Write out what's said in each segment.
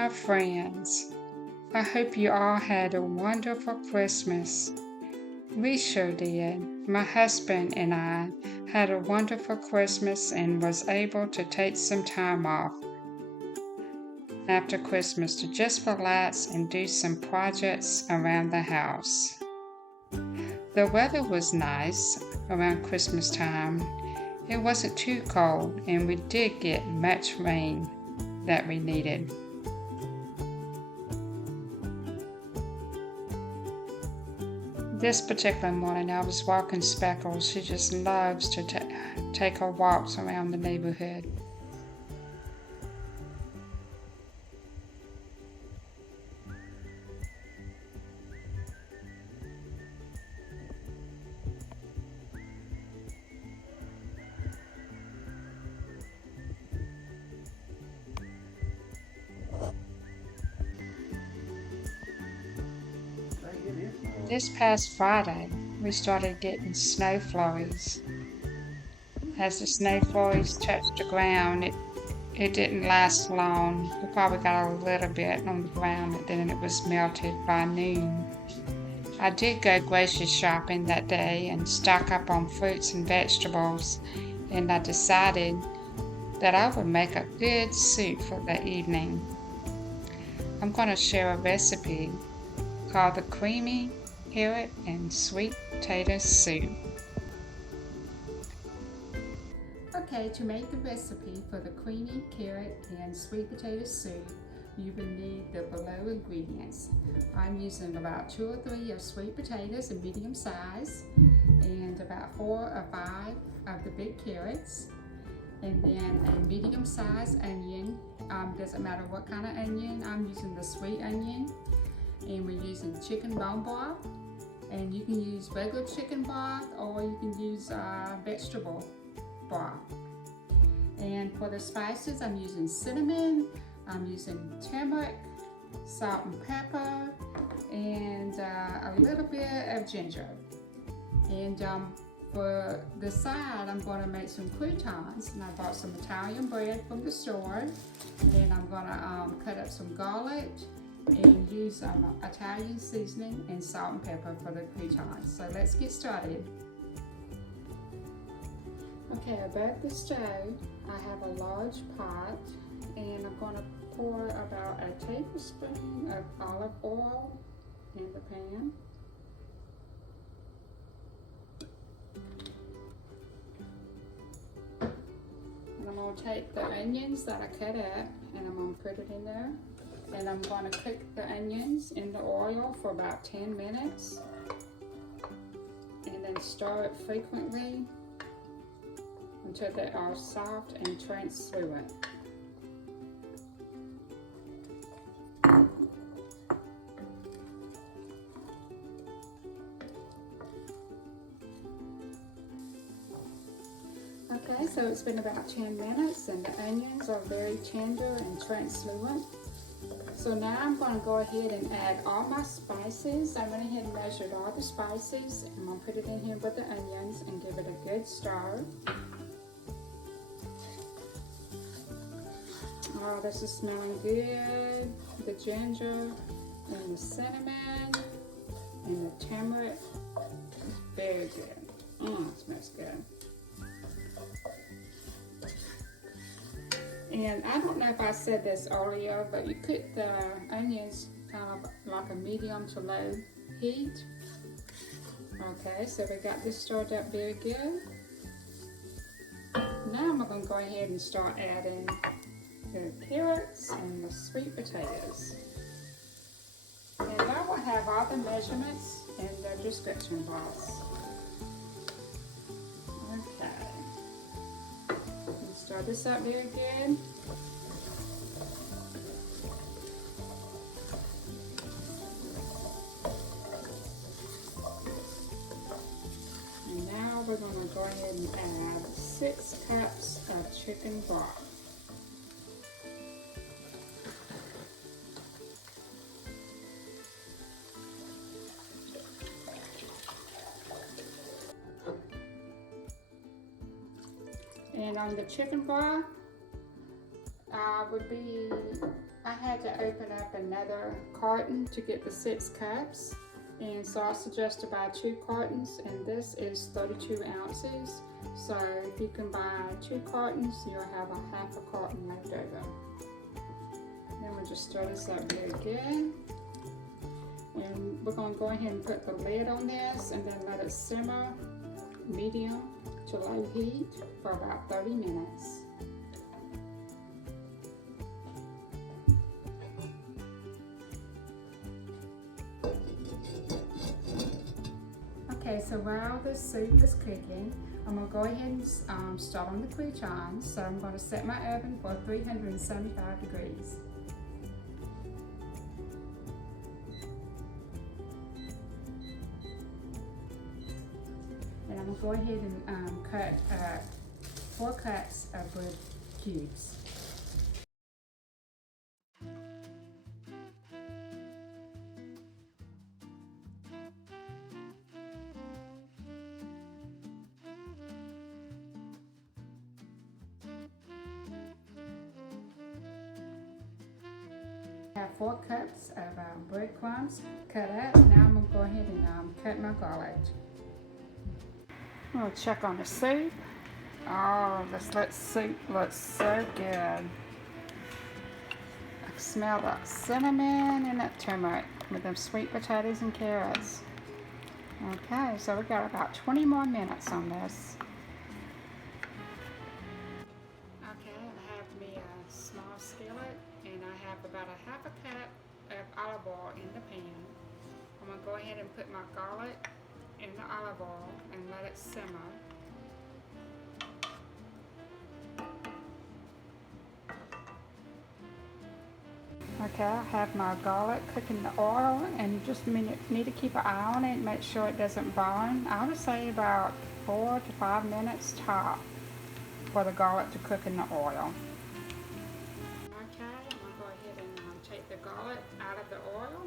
my friends. I hope you all had a wonderful Christmas. We sure did. My husband and I had a wonderful Christmas and was able to take some time off after Christmas to just relax and do some projects around the house. The weather was nice around Christmas time. It wasn't too cold and we did get much rain that we needed. This particular morning I was walking Speckles. She just loves to take her walks around the neighborhood. This past Friday, we started getting snow flurries. As the snow flurries touched the ground, it didn't last long. We probably got a little bit on the ground, and then it was melted by noon. I did go grocery shopping that day and stock up on fruits and vegetables, and I decided that I would make a good soup for the evening. I'm going to share a recipe called the creamy carrot and sweet potato soup. Okay, to make the recipe for the creamy carrot and sweet potato soup, you will need the below ingredients. I'm using about 2 or 3 of sweet potatoes in medium size, and about 4 or 5 of the big carrots, and then a medium sized onion. Doesn't matter what kind of onion. I'm using the sweet onion, and we're using chicken bone broth, and you can use regular chicken broth or you can use vegetable broth. And for the spices, I'm using cinnamon, I'm using turmeric, salt and pepper, and a little bit of ginger. And for the side, I'm going to make some croutons, and I bought some Italian bread from the store, and I'm going to cut up some garlic and use Italian seasoning and salt and pepper for the croutons. So let's get started. Okay, above the stove, I have a large pot, and I'm going to pour about a tablespoon of olive oil in the pan. And I'm going to take the onions that I cut up and I'm going to put it in there. And I'm going to cook the onions in the oil for about 10 minutes. And then stir it frequently until they are soft and translucent. Okay, so it's been about 10 minutes and the onions are very tender and translucent. So now I'm going to go ahead and add all my spices. I went ahead and measured all the spices. I'm going to put it in here with the onions and give it a good stir. Oh, this is smelling good. The ginger and the cinnamon and the turmeric, very good. It smells good. And I don't know if I said this earlier, but you cook the onions kind of like a medium to low heat. Okay, so we got this stirred up very good. Now I'm going to go ahead and start adding the carrots and the sweet potatoes. And I will have all the measurements in the description box. Okay. Stir this up very good. And now we're going to go ahead and add 6 cups of chicken broth. And on the chicken broth, I had to to open up another carton to get the 6 cups. And so I suggest to buy 2 cartons, and this is 32 ounces. So if you can buy 2 cartons, you'll have a half a carton left over. Then we'll just stir this up very good. And we're going to go ahead and put the lid on this and then let it simmer medium to low heat for about 30 minutes. Okay, so while the soup is cooking, I'm going to go ahead and start on the croutons. So I'm going to set my oven for 375 degrees. And I'm going to go ahead and cut 4 cups of bread cubes. I have 4 cups of breadcrumbs cut up. Now I'm going to go ahead and cut my garlic. I'm going to check on the soup. Oh, this soup looks so good. I can smell that cinnamon and that turmeric with them sweet potatoes and carrots. Okay, so we've got about 20 more minutes on this. Okay, I have me a small skillet, and I have about a half a cup of olive oil in the pan. I'm going to go ahead and put my garlic in the olive oil and let it simmer. Okay, I have my garlic cooking in the oil, and you just need to keep an eye on it and make sure it doesn't burn. I would say about 4 to 5 minutes top for the garlic to cook in the oil. Okay, I'm going to go ahead and take the garlic out of the oil.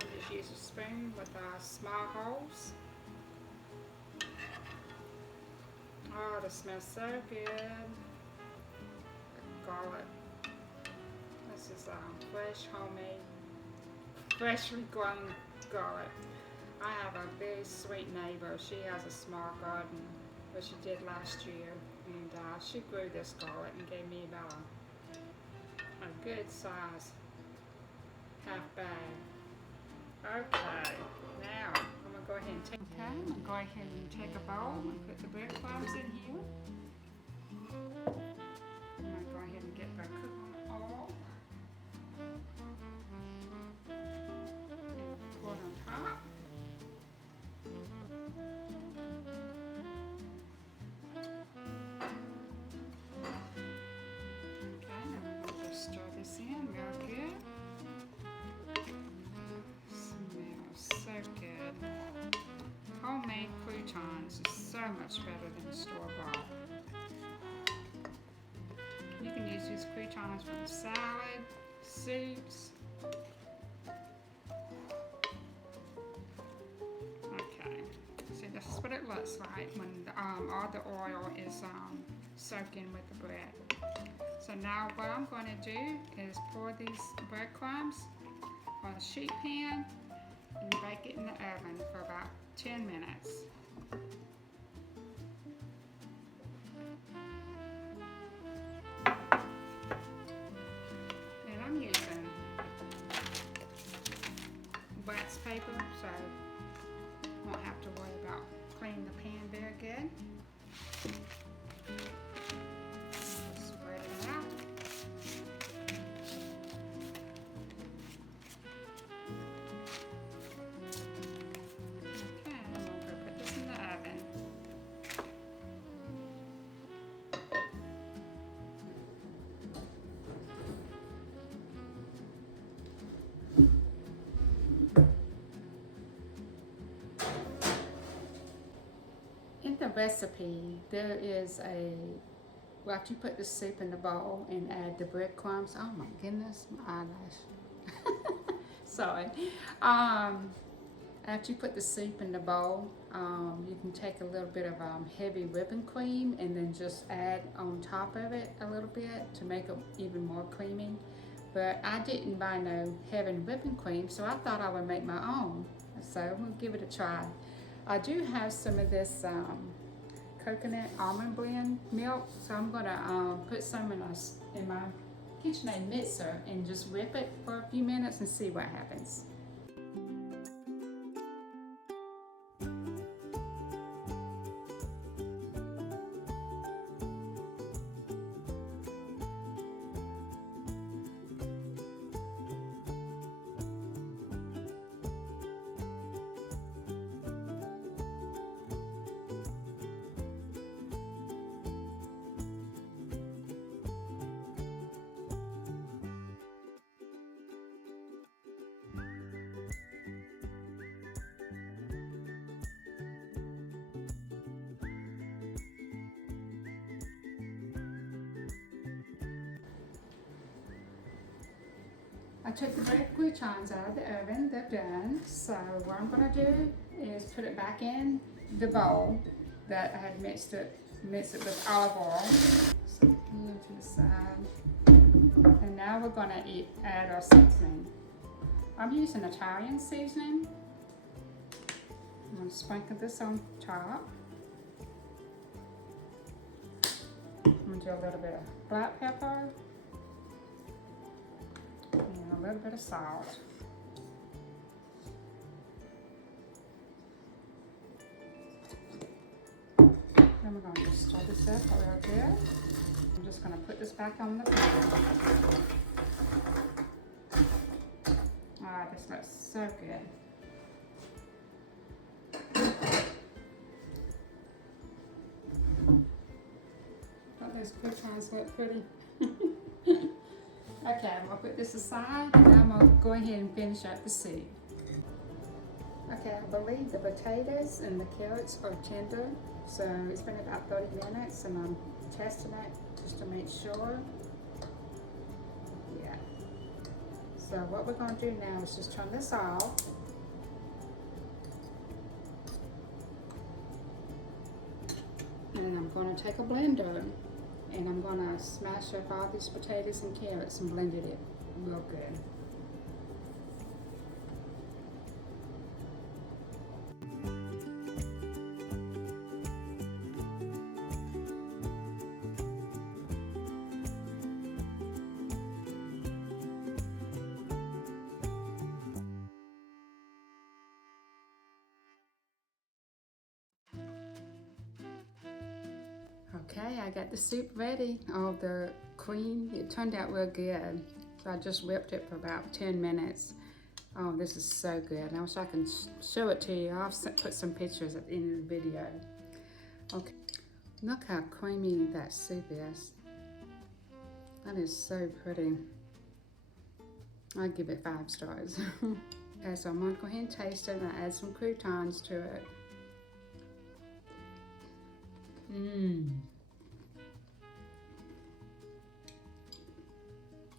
I'll just use a spoon with small holes. Oh, this smells so good. Garlic. This is fresh, homemade, freshly grown garlic. I have a very sweet neighbor. She has a small garden, but she did last year, and she grew this garlic and gave me about a good size half bag. Okay, now I'm going to go ahead and take I'm going to go ahead and take a bowl and put the breadcrumbs in here. I'm going to go ahead and get my cooking oil. Pour it on top. Okay, now we're going to just stir this in real good. Smells so good. Homemade croutons is so much better than store-bought. You can use these croutons for the salad, soups. Okay, so this is what it looks like when all the oil is soaked in with the bread. So now what I'm going to do is pour these breadcrumbs on a sheet pan and bake it in the oven for about 10 minutes. And I'm using wax paper, so I won't have to worry about cleaning the pan very good. Spread it out. In the recipe, there is well, after you put the soup in the bowl and add the breadcrumbs, oh my goodness, my eyelash. Sorry. After you put the soup in the bowl, you can take a little bit of heavy whipping cream and then just add on top of it a little bit to make it even more creamy. but I didn't buy no heaven whipping cream, so I thought I would make my own. So we'll give it a try. I do have some of this coconut almond blend milk, so I'm gonna put some in my KitchenAid mixer and just whip it for a few minutes and see what happens. I took the bread croutons out of the oven, they're done. So what I'm gonna do is put it back in the bowl that I had mixed it with olive oil. So move to the side. And now we're gonna add our seasoning. I'm using Italian seasoning. I'm gonna sprinkle this on top. I'm gonna do a little bit of black pepper. And a little bit of salt. Then we're going to stir this up a little bit. I'm just going to put this back on the pan. Ah, this looks so good. Oh, those croutons look pretty. Okay, I'm gonna put this aside and I'm gonna go ahead and finish up the soup. Okay, I believe the potatoes and the carrots are tender, so it's been about 30 minutes and I'm testing it just to make sure. Yeah. So what we're gonna do now is just turn this off. And I'm gonna take a blender and I'm gonna smash up all these potatoes and carrots and blend it real good. Okay, I got the soup ready. Oh, the cream, it turned out real good. So I just whipped it for about 10 minutes. Oh, this is so good. I wish I can show it to you. I'll put some pictures at the end of the video. Okay, look how creamy that soup is. That is so pretty. I'd give it 5 stars. Okay, so I'm gonna go ahead and taste it and add some croutons to it.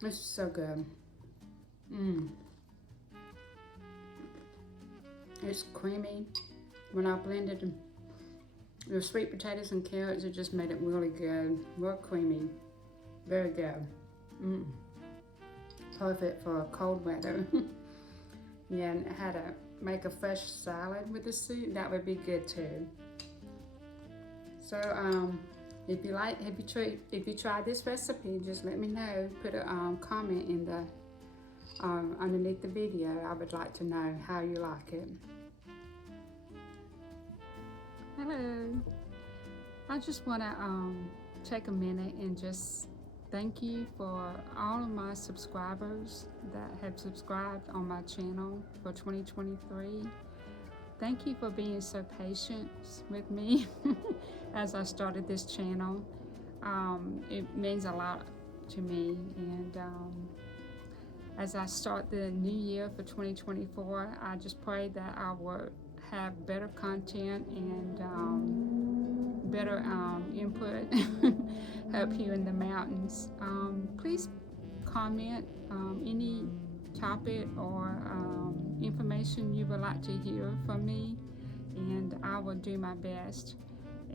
This is so good. It's creamy. When I blended the sweet potatoes and carrots, it just made it really good. Real creamy. Very good. Perfect for cold weather. Yeah, and how to make a fresh salad with the soup, that would be good too. So if you tried this recipe, just let me know. Put a comment in the underneath the video. I would like to know how you like it. Hello. I just want to take a minute and just thank you for all of my subscribers that have subscribed on my channel for 2023. Thank you for being so patient with me as I started this channel. It means a lot to me, and as I start the new year for 2024, I just pray that I will have better content and better input up here in the mountains. Please comment any topic or information you would like to hear from me, and I will do my best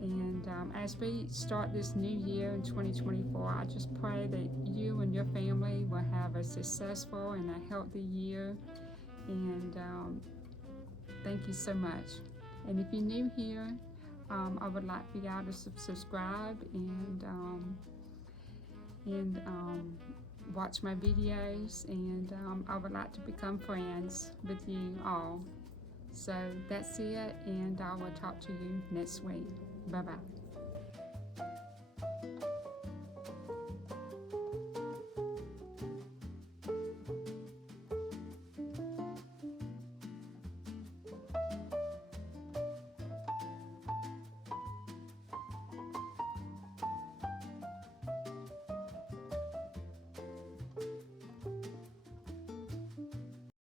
And as we start this new year in 2024, I just pray that you and your family will have a successful and a healthy year. And thank you so much. And if you're new here, I would like for y'all to subscribe and watch my videos, and I would like to become friends with you all. So that's it, and I will talk to you next week. Bye-bye.